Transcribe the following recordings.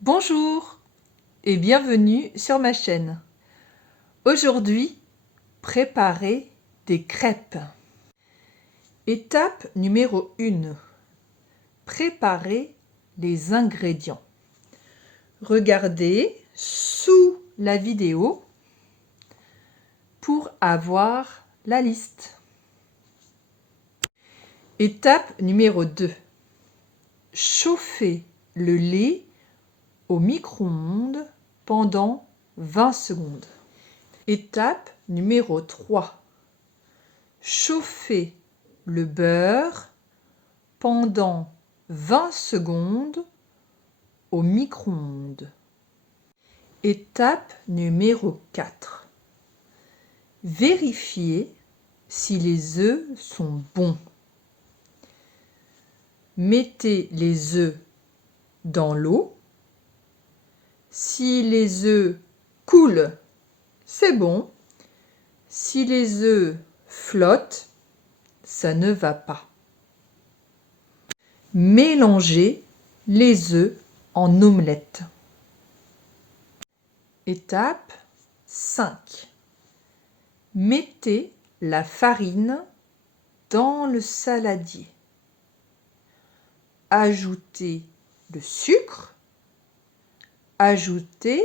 Bonjour et bienvenue sur ma chaîne. Aujourd'hui, préparer des crêpes. Étape numéro 1. Préparer les ingrédients. Regardez sous la vidéo pour avoir la liste. Étape numéro 2. Chauffer le lait au micro-ondes pendant 20 secondes. Étape numéro 3. Chauffer le beurre pendant 20 secondes au micro-ondes. Étape numéro 4. Vérifier si les œufs sont bons. Mettez les œufs dans l'eau. Si les œufs coulent, c'est bon. Si les œufs flottent, ça ne va pas. Mélangez les œufs en omelette. Étape 5. Mettez la farine dans le saladier. Ajoutez le sucre. Ajoutez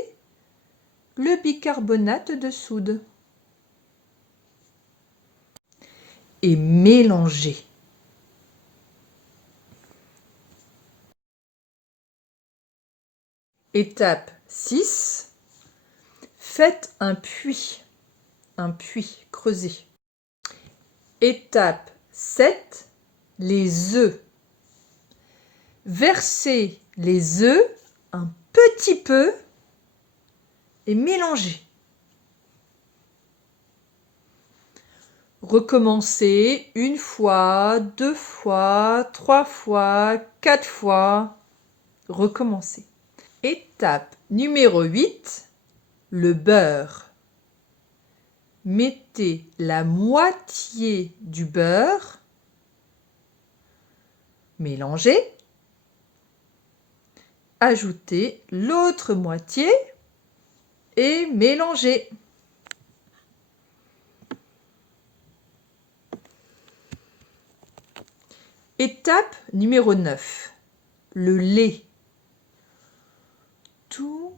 le bicarbonate de soude. Et mélangez. Étape 6. Faites un puits creusé. Étape 7. Les œufs. Versez les œufs un petit peu et mélangez. Recommencez 1 fois, 2 fois, 3 fois, 4 fois. Recommencez. Étape numéro 8. Le beurre. Mettez la moitié du beurre. Mélangez. Ajoutez l'autre moitié et mélangez. Étape numéro 9. Le lait. Tout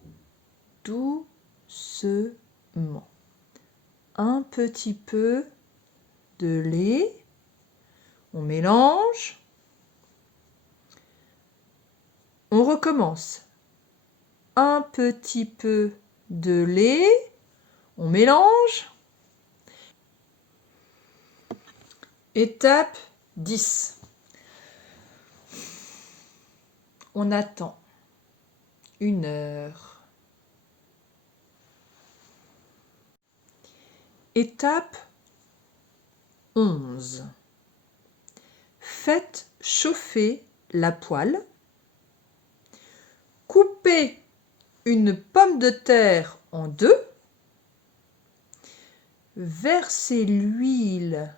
doucement. Un petit peu de lait. On mélange. On recommence. Un petit peu de lait. On mélange. Étape 10. On attend 1 heure. Étape 11. Faites chauffer la poêle. Coupez une pomme de terre en 2. Versez l'huile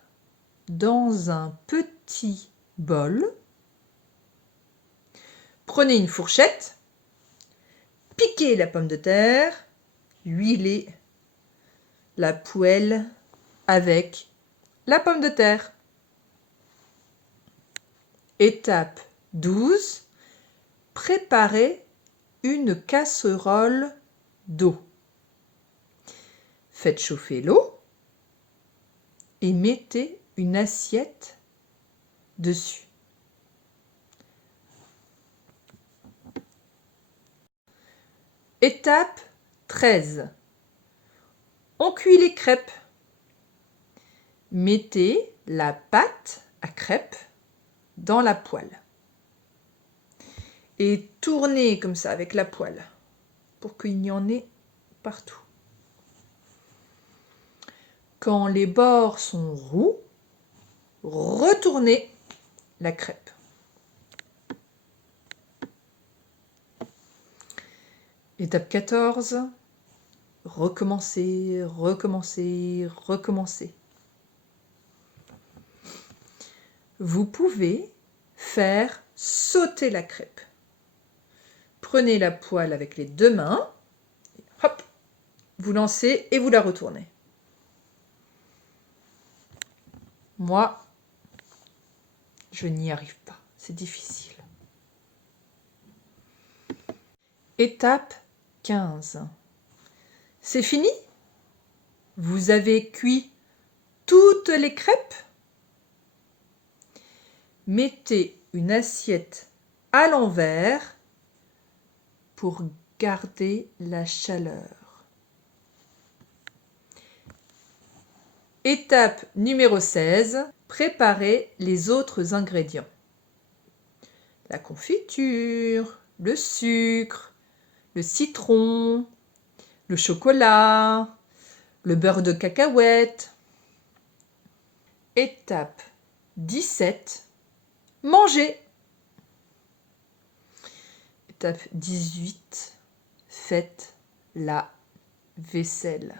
dans un petit bol. Prenez une fourchette. Piquez la pomme de terre. Huilez la poêle avec la pomme de terre. Étape 12. Préparez une casserole d'eau. Faites chauffer l'eau et mettez une assiette dessus. Étape 13. On cuit les crêpes. Mettez la pâte à crêpes dans la poêle. Et tournez comme ça avec la poêle pour qu'il y en ait partout. Quand les bords sont roux, retournez la crêpe. Étape 14. Recommencez, recommencez, recommencez. Vous pouvez faire sauter la crêpe. prenez la poêle avec les 2 mains, hop, vous lancez et vous la retournez. Moi, je n'y arrive pas, c'est difficile. Étape 15. C'est fini? Vous avez cuit toutes les crêpes? Mettez une assiette à l'envers pour garder la chaleur. Étape numéro 16. Préparez les autres ingrédients. La confiture, le sucre, le citron, le chocolat, le beurre de cacahuète. Étape 17. Manger. Étape 18. Faites la vaisselle.